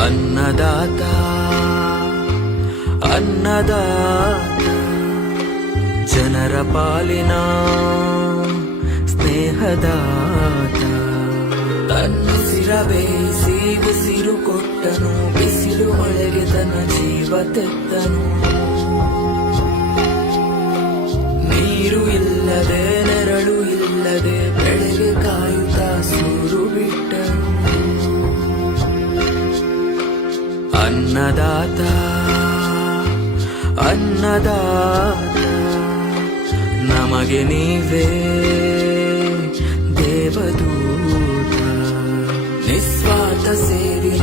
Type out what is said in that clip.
ಅನ್ನದಾತ ಅನ್ನದಾತ ಜನರ ಪಾಲಿನ ಸ್ನೇಹದಾತ ತನ್ನುಸಿರ ಬೇಯಿಸಿ ಉಸಿರು ಕೊಟ್ಟನು ಬಿಸಿಲು ಮಳೆಗೆ ತನ್ನ ಜೀವ ತೆತ್ತನು ನೀರು ಇಲ್ಲದೆ ನೆರಳು ಇಲ್ಲದೆ ಬೆಳೆಗೆ ಕಾಯುತ್ತಾ ಸೂರು ಬಿಟ್ಟನು ಅನ್ನದಾತ ಅನ್ನದಾತ ನಮಗೆ ನೀವೇ ದೇವದೂತ ನಿಸ್ವಾರ್ಥ ಸೇವಿ